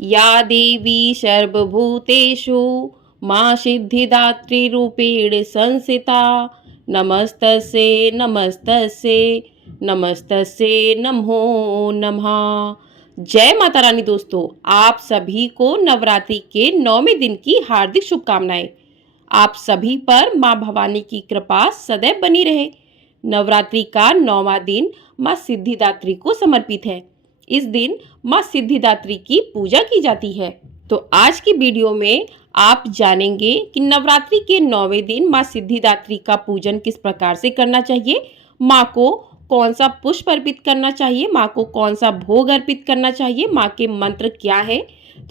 या देवी सर्वभूतेषु मां सिद्धिदात्रीरूपेण संस्थिता नमस्तस्यै नमस्तस्यै नमस्तस्यै नमो नमः। जय माता रानी। दोस्तों, आप सभी को नवरात्रि के 9वें दिन की हार्दिक शुभकामनाएं। आप सभी पर मां भवानी की कृपा सदैव बनी रहे। नवरात्रि का 9वां दिन मां सिद्धिदात्री को समर्पित है। इस दिन मां सिद्धिदात्री की पूजा की जाती है। तो आज की वीडियो में आप जानेंगे कि नवरात्रि के 9वें दिन मां सिद्धिदात्री का पूजन किस प्रकार से करना चाहिए, मां को कौन सा पुष्प अर्पित करना चाहिए, मां को कौन सा भोग अर्पित करना चाहिए, मां के मंत्र क्या है।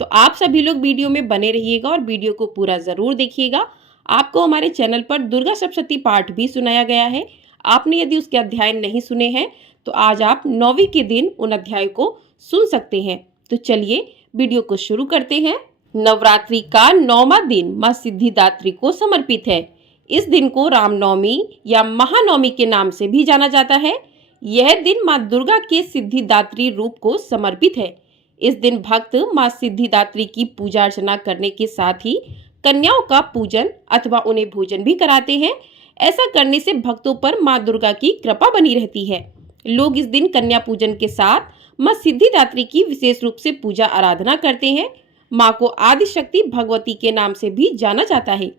तो आप सभी लोग वीडियो में बने रहिएगा और वीडियो को पूरा जरूर देखिएगा। आपको हमारे चैनल पर दुर्गा सप्तशती पाठ भी सुनाया गया है। आपने यदि उसके अध्याय नहीं सुने हैं तो आज आप 9वीं के दिन उन अध्याय को सुन सकते हैं। तो चलिए वीडियो को शुरू करते हैं। नवरात्रि का 9वां दिन मां सिद्धिदात्री को समर्पित है। इस दिन को रामनवमी या महानवमी के नाम से भी जाना जाता है। यह दिन मां दुर्गा के सिद्धिदात्री रूप को समर्पित है। इस दिन भक्त मां सिद्धिदात्री की पूजा अर्चना करने के साथ ही कन्याओं का पूजन अथवा उन्हें भोजन भी कराते हैं। ऐसा करने से भक्तों पर मां दुर्गा की कृपा बनी रहती है। लोग इस दिन कन्या पूजन के साथ मां सिद्धिदात्री की विशेष रूप से पूजा आराधना करते हैं। मां को आदि शक्ति भगवती के नाम से भी जाना जाता है।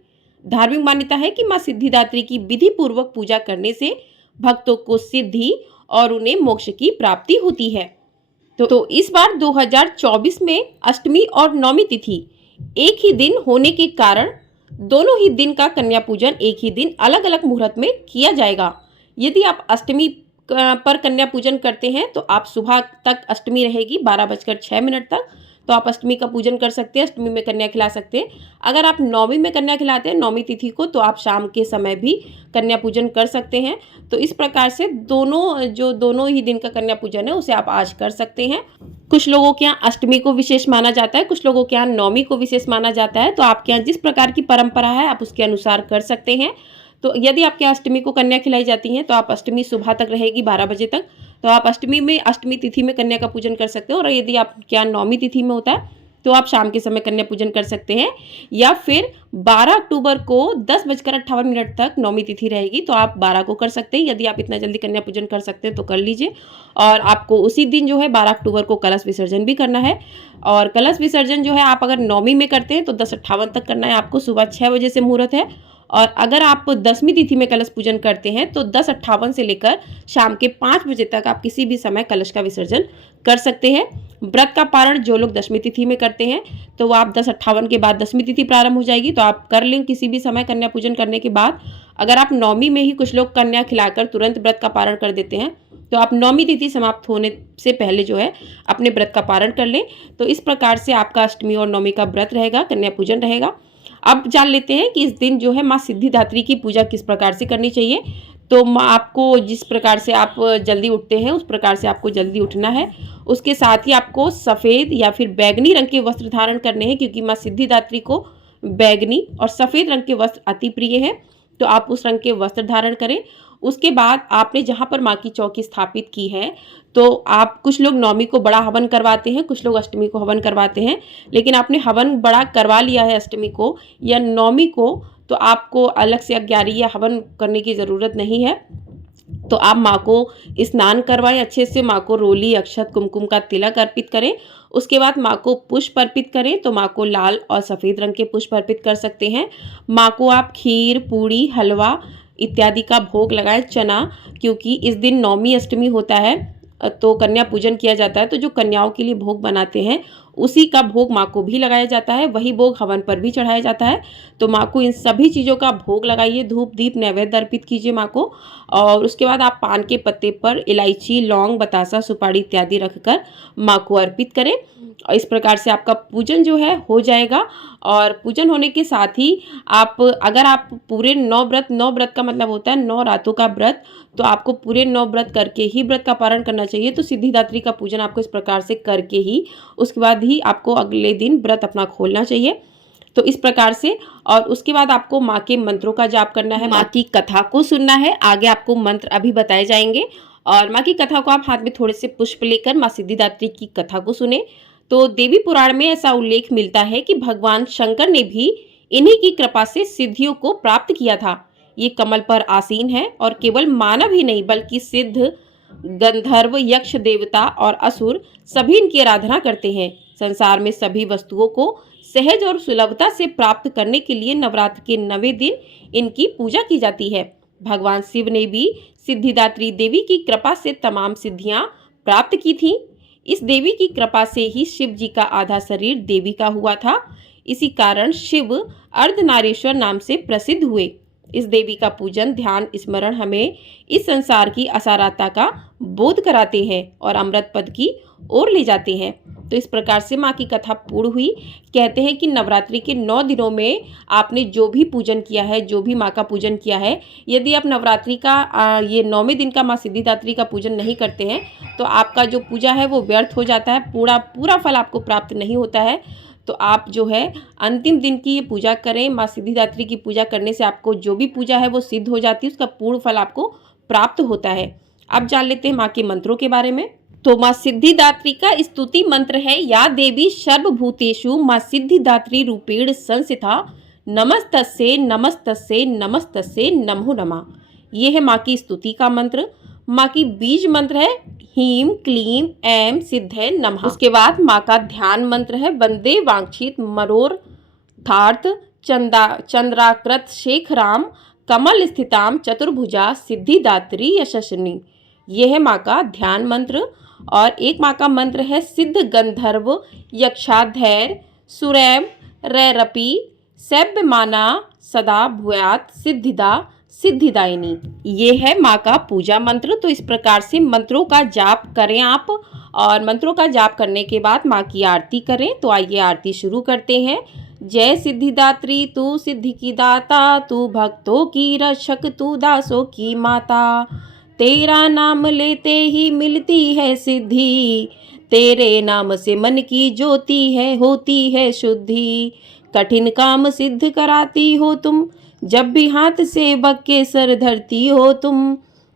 धार्मिक मान्यता है कि मां सिद्धिदात्री की विधि पूर्वक पूजा करने से भक्तों को सिद्धि और उन्हें मोक्ष की प्राप्ति होती है। तो इस बार 2024 में अष्टमी और नवमी तिथि एक ही दिन होने के कारण दोनों ही दिन का कन्या पूजन एक ही दिन अलग अलग मुहूर्त में किया जाएगा। यदि आप अष्टमी पर कन्या पूजन करते हैं तो आप सुबह तक अष्टमी रहेगी 12:06 तक, तो आप अष्टमी का पूजन कर सकते हैं, अष्टमी में कन्या खिला सकते हैं। अगर आप नौवीं में कन्या खिलाते हैं, नौवीं तिथि को, तो आप शाम के समय भी कन्या पूजन कर सकते हैं। तो इस प्रकार से दोनों ही दिन का कन्या पूजन है उसे आप आज कर सकते हैं। कुछ लोगों के यहाँ अष्टमी को विशेष माना जाता है, कुछ लोगों के यहाँ नौमी को विशेष माना जाता है। तो आपके यहाँ जिस प्रकार की परंपरा है आप उसके अनुसार कर सकते हैं। तो यदि आपके अष्टमी को कन्या खिलाई जाती है तो आप अष्टमी सुबह तक रहेगी 12 बजे तक, तो आप अष्टमी तिथि में कन्या का पूजन कर सकते हो। और यदि आपके यहाँ नौमी तिथि में होता है तो आप शाम के समय कन्या पूजन कर सकते हैं। या फिर 12 अक्टूबर को 10:58 तक नौमी तिथि रहेगी तो आप 12 को कर सकते हैं। यदि आप इतना जल्दी कन्या पूजन कर सकते हैं तो कर लीजिए। और आपको उसी दिन जो है 12 अक्टूबर को कलश विसर्जन भी करना है। और कलश विसर्जन जो है आप अगर नौमी में करते हैं तो 10:58 तक करना है आपको, सुबह 6 बजे से मुहूर्त है। और अगर आप 10वीं तिथि में कलश पूजन करते हैं तो 10:58 से लेकर शाम के 5 बजे तक आप किसी भी समय कलश का विसर्जन कर सकते हैं। व्रत का पारण जो लोग 10वीं तिथि में करते हैं तो वो आप 10:58 के बाद 10वीं तिथि प्रारंभ हो जाएगी, तो आप कर लें किसी भी समय कन्या पूजन करने के बाद। अगर आप नौमी में ही कुछ लोग कन्या खिलाकर तुरंत व्रत का पारण कर देते हैं तो आप नौमी तिथि समाप्त होने से पहले जो है अपने व्रत का पारण कर लें। तो इस प्रकार से आपका अष्टमी और नौमी का व्रत रहेगा, कन्या पूजन रहेगा। अब जान लेते हैं कि इस दिन जो है मां सिद्धिदात्री की पूजा किस प्रकार से करनी चाहिए। तो आपको जिस प्रकार से आप जल्दी उठते हैं उस प्रकार से आपको जल्दी उठना है। उसके साथ ही आपको सफ़ेद या फिर बैगनी रंग के वस्त्र धारण करने हैं, क्योंकि मां सिद्धिदात्री को बैगनी और सफ़ेद रंग के वस्त्र अति प्रिय हैं। तो आप उस रंग के वस्त्र धारण करें। उसके बाद आपने जहाँ पर माँ की चौकी स्थापित की है तो आप, कुछ लोग नौमी को बड़ा हवन करवाते हैं, कुछ लोग अष्टमी को हवन करवाते हैं। लेकिन आपने हवन बड़ा करवा लिया है अष्टमी को या नौमी को तो आपको अलग से अग्यारी या हवन करने की ज़रूरत नहीं है। तो आप माँ को स्नान करवाएं अच्छे से, माँ को रोली, अक्षत, कुमकुम का तिलक अर्पित करें। उसके बाद माँ को पुष्प अर्पित करें। तो माँ को लाल और सफ़ेद रंग के पुष्प अर्पित कर सकते हैं। माँ को आप खीर, पूड़ी, हलवा इत्यादि का भोग लगाएं, चना, क्योंकि इस दिन नौमी अष्टमी होता है तो कन्या पूजन किया जाता है। तो जो कन्याओं के लिए भोग बनाते हैं उसी का भोग माँ को भी लगाया जाता है, वही भोग हवन पर भी चढ़ाया जाता है। तो माँ को इन सभी चीज़ों का भोग लगाइए, धूप दीप नैवेद्य अर्पित कीजिए माँ को। और उसके बाद आप पान के पत्ते पर इलायची, लौंग, बतासा, सुपारी इत्यादि रखकर माँ को अर्पित करें। और इस प्रकार से आपका पूजन जो है हो जाएगा। और पूजन होने के साथ ही आप, अगर आप पूरे 9 व्रत का मतलब होता है 9 रातों का व्रत, तो आपको पूरे 9 व्रत करके ही व्रत का पारण करना चाहिए। तो सिद्धिदात्री का पूजन आपको इस प्रकार से करके ही उसके बाद ही आपको अगले दिन व्रत अपना खोलना चाहिए। तो इस प्रकार से, और उसके बाद आपको माँ के मंत्रों का जाप करना है, माँ की कथा को सुनना है। आगे आपको मंत्र अभी बताए जाएंगे। और माँ की कथा को आप हाथ में थोड़े से पुष्प लेकर माँ सिद्धिदात्री की कथा को सुने। तो देवी पुराण में ऐसा उल्लेख मिलता है कि भगवान शंकर ने भी इन्हीं की कृपा से सिद्धियों को प्राप्त किया था। ये कमल पर आसीन है और केवल मानव ही नहीं बल्कि सिद्ध, गंधर्व, यक्ष, देवता और असुर सभी इनकी आराधना करते हैं। संसार में सभी वस्तुओं को सहज और सुलभता से प्राप्त करने के लिए नवरात्र के 9वें दिन इनकी पूजा की जाती है। भगवान शिव ने भी सिद्धिदात्री देवी की कृपा से तमाम सिद्धियां प्राप्त की थीं। इस देवी की कृपा से ही शिव जी का आधा शरीर देवी का हुआ था। इसी कारण शिव अर्धनारीश्वर नाम से प्रसिद्ध हुए। इस देवी का पूजन, ध्यान, स्मरण हमें इस संसार की असारता का बोध कराते हैं और अमृत पद की ओर ले जाते हैं। तो इस प्रकार से माँ की कथा पूर्ण हुई। कहते हैं कि नवरात्रि के 9 दिनों में आपने जो भी पूजन किया है, जो भी माँ का पूजन किया है, यदि आप नवरात्रि का ये 9वें दिन का माँ सिद्धिदात्री का पूजन नहीं करते हैं तो आपका जो पूजा है वो व्यर्थ हो जाता है, पूरा फल आपको प्राप्त नहीं होता है। तो आप जो है अंतिम दिन की ये पूजा करें। माँ सिद्धिदात्री की पूजा करने से आपको जो भी पूजा है वो सिद्ध हो जाती है, उसका पूर्ण फल आपको प्राप्त होता है। अब जान लेते हैं माँ के मंत्रों के बारे में। तो माँ सिद्धिदात्री का स्तुति मंत्र है, या देवी सर्वभूतेषु माँ सिद्धिदात्री रूपेण संस्थिता नमस्तस्यै नमस्तस्यै नमस्तस्यै नमो नमः। ये है माँ की स्तुति का मंत्र। माँ की बीज मंत्र है ह्रीं क्लीं ऐं सिद्धे नमः। उसके बाद माँ का ध्यान मंत्र है वंदे वांछित मनोरथार्थ चंद्राकृत शेखराम कमल स्थिताम चतुर्भुजा सिद्धिदात्री यशस्विनी। ये है माँ का ध्यान मंत्र। और एक माँ का मंत्र है सिद्ध गंधर्व यक्षाधैर्य सुरैम रैरपी सैभ्यमाना सदा भूयात सिद्धिदा सिद्धिदायिनी। ये है माँ का पूजा मंत्र। तो इस प्रकार से मंत्रों का जाप करें आप, और मंत्रों का जाप करने के बाद माँ की आरती करें। तो आइए आरती शुरू करते हैं। जय सिद्धिदात्री तू सिद्धि की दाता, तू भक्तों की रक्षक, तू दासों की माता। तेरा नाम लेते ही मिलती है सिद्धि, तेरे नाम से मन की ज्योति है होती है शुद्धि। कठिन काम सिद्ध कराती हो तुम, जब भी हाथ सेवक के सर धरती हो तुम।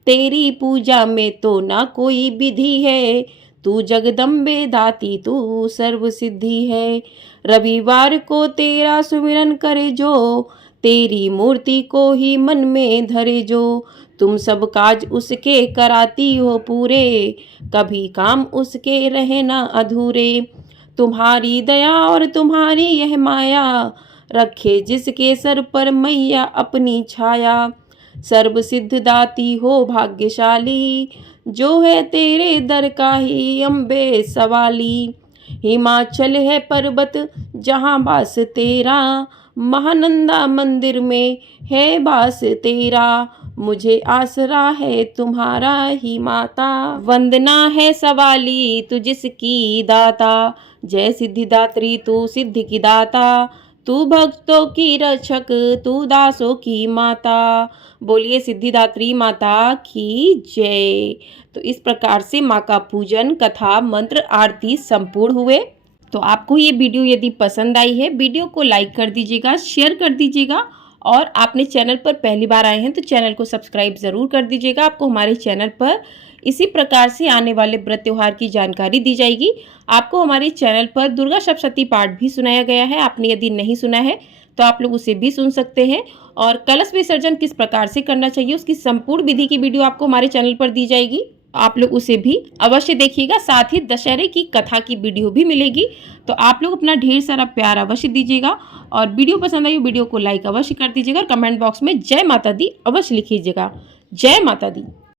तेरी पूजा में तो ना कोई विधि है, तू जगदम्बे दाती तू सर्व सिद्धि है। रविवार को तेरा सुमिरन करे जो, तेरी मूर्ति को ही मन में धरे जो। तुम सब काज उसके कराती हो पूरे, कभी काम उसके रहे ना अधूरे। तुम्हारी दया और तुम्हारी यह माया, रखे जिसके सर पर मैया अपनी छाया। सर्व सिद्ध दाती हो भाग्यशाली, जो है तेरे दर का ही अम्बे सवाली। हिमाचल है पर्वत जहाँ बास तेरा, महानंदा मंदिर में है बास तेरा। मुझे आसरा है तुम्हारा ही माता, वंदना है सवाली तू जिसकी दाता। जय सिद्धिदात्री तू सिद्धि की दाता, तू भक्तों की रक्षक, तू दासों की माता। बोलिए सिद्धिदात्री माता की जय। तो इस प्रकार से माँ का पूजन, कथा, मंत्र, आरती संपूर्ण हुए। तो आपको ये वीडियो यदि पसंद आई है, वीडियो को लाइक कर दीजिएगा, शेयर कर दीजिएगा, और आपने चैनल पर पहली बार आए हैं तो चैनल को सब्सक्राइब ज़रूर कर दीजिएगा। आपको हमारे चैनल पर इसी प्रकार से आने वाले व्रत त्योहार की जानकारी दी जाएगी। आपको हमारे चैनल पर दुर्गा सप्तशती पाठ भी सुनाया गया है, आपने यदि नहीं सुना है तो आप लोग उसे भी सुन सकते हैं। और कलश विसर्जन किस प्रकार से करना चाहिए उसकी संपूर्ण विधि की वीडियो आपको हमारे चैनल पर दी जाएगी, आप लोग उसे भी अवश्य देखिएगा। साथ ही दशहरे की कथा की वीडियो भी मिलेगी। तो आप लोग अपना ढेर सारा प्यार अवश्य दीजिएगा, और वीडियो पसंद आई वीडियो को लाइक अवश्य कर दीजिएगा, और कमेंट बॉक्स में जय माता दी अवश्य लिखिएगा। जय माता दी।